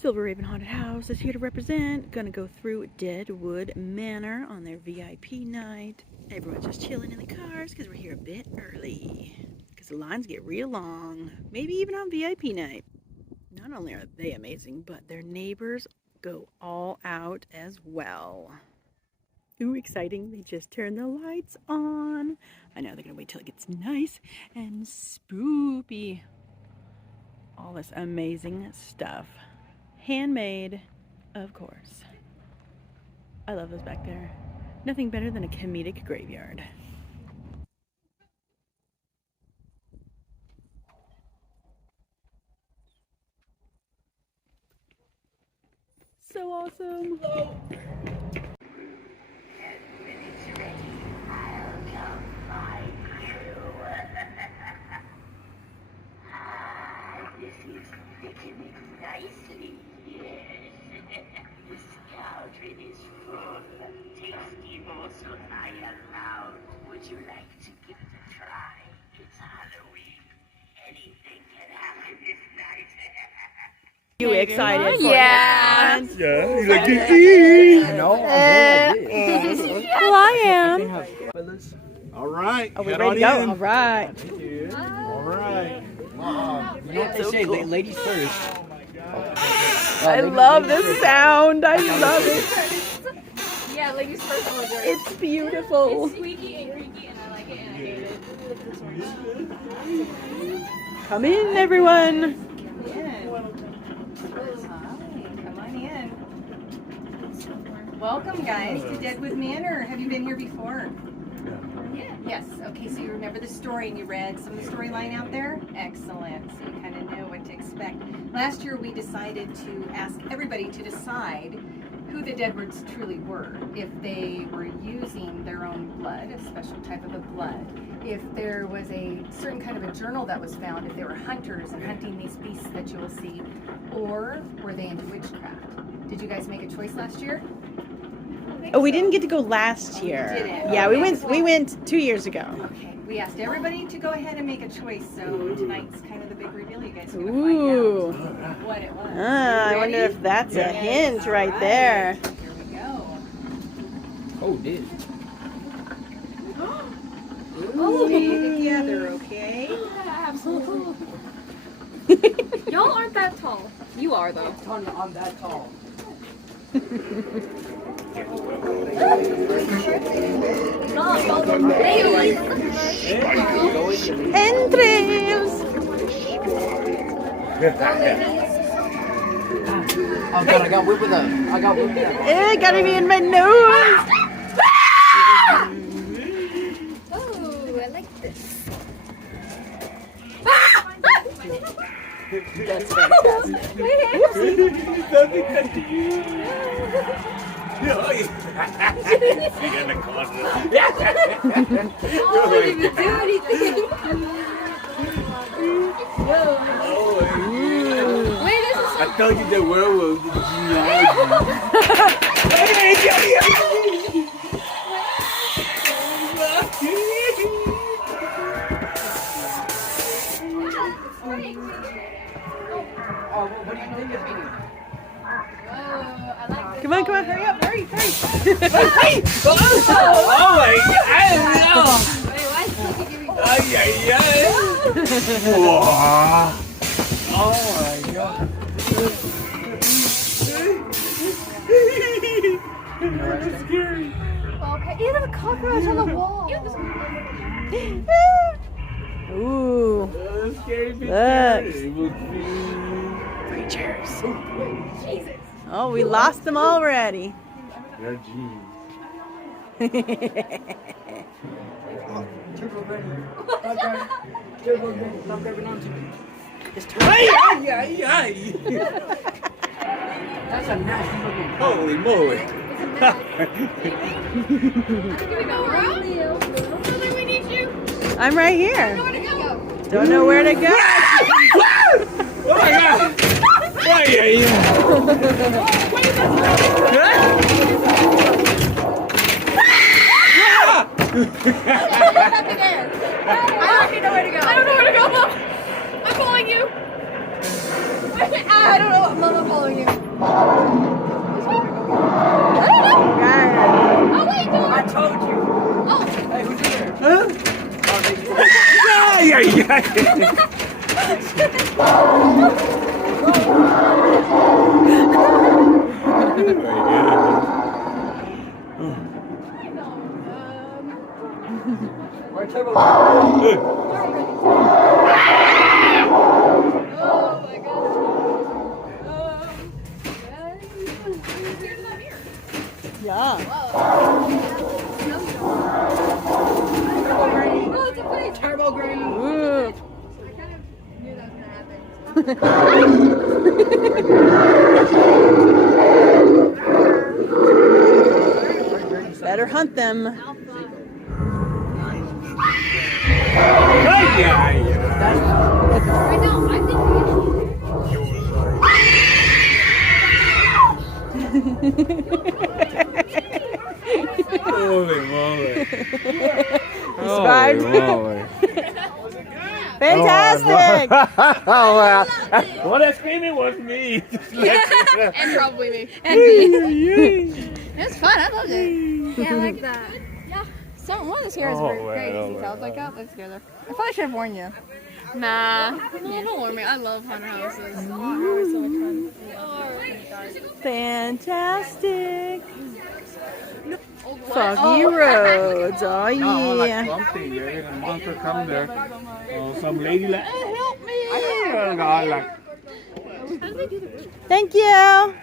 Silver Raven Haunted House is here to represent. Gonna go through Deadwood Manor on their VIP night. Everyone's just chilling in the cars because we're here a bit early. Because the lines get real long. Maybe even on VIP night. Not only are they amazing, but their neighbors go all out as well. Ooh, exciting. They just turned the lights on. I know they're gonna wait till it gets nice and spoopy. All this amazing stuff. Handmade, of course. I love those back there. Nothing better than a comedic graveyard. So awesome. Hello. This is thickening nicely, yes. This cauldron is full, tasty morsels I allowed. Would you like to give it a try? It's Halloween. Anything can happen this night. You excited? Yeah. Yeah, he's like, eee. No, I'm Well, I am. All right. Are we head ready to on go? in. All right. All right. You know what they say, ladies first. I love this sound. I love it. Yeah, ladies first order. It's beautiful. It's squeaky and creaky, and I like it, and I hate it. Come in, everyone. Come on in. Welcome, guys, to Deadwood Manor. Have you been here before? Yeah. Yes. Okay, so you remember the story and you read some of the storyline out there? Excellent. So you kind of know what to expect. Last year we decided to ask everybody to decide who the Deadwoods truly were. If they were using their own blood, a special type of a blood. If there was a certain kind of a journal that was found, if they were hunters and hunting these beasts that you will see, or were they into witchcraft? Did you guys make a choice last year? Oh, we didn't get to go last year. didn't? Yeah, Okay. we went 2 years ago. Okay, we asked everybody to go ahead and make a choice, so tonight's kind of the big reveal. You guys are going to Ooh. find out what it was. I Ready? wonder if that's a Yes. hint All right there. Here we go. Oh, dude. Stay together, okay? Absolutely. Y'all aren't that tall. You are, though. I'm that tall. Entrails. Oh god, I got whipped with It gotta be in my nose. Oh, I like this. That's fantastic. Oh, I didn't even do anything. Wait, this is I told you the werewolf. Oh, what are you doing to me? I like this. Come on, hurry up, hurry. Oh my god! Wait, why is Cookie giving me Ay, ay, ay! Wow. Oh my god! That's scary. Okay, ew, there's a cockroach on the wall. Ew, there's Ooh, That's scary. Look. Look. creatures. Jesus. Oh, we lost them already. They're G's. Turbo ready. Turbo ready. Stop grabbing onto me. Just turn. Ay, ay, ay, ay! That's a nasty looking. Holy moly! Can we go around? Lily, we need you. I'm right here. Where to go? Don't know where to go. Oh my god! Ay, ay, ay! Back in there. I don't know where to go. I don't know where to go, Mom. I'm following you. Wait, I don't know. I'm not following you. Oh wait, no. I told you. Oh. Hey, who's in there? Huh? Yeah, yeah, Where's Turbo? Oh my god. Yeah. Oh, it's a fish. Turbo Green. Ooh. I kind of knew that was gonna happen. Better hunt them. yeah, yeah. Right now, I think Holy moly. Survived. Holy moly. Fantastic. Oh, wow. Well, that screaming was me. and probably me. And me. It was fun. I loved it. Yeah, I like that. Yeah. One of the scares were great details. Like, oh, let's go there. I probably should have warned you. Nah. No, don't warn me. I love haunted houses. It's so much fun. Fantastic. What? Foggy roads. Oh No, like yeah. something. There's a monster come there. Some lady like, hey, help me. I like, Thank you.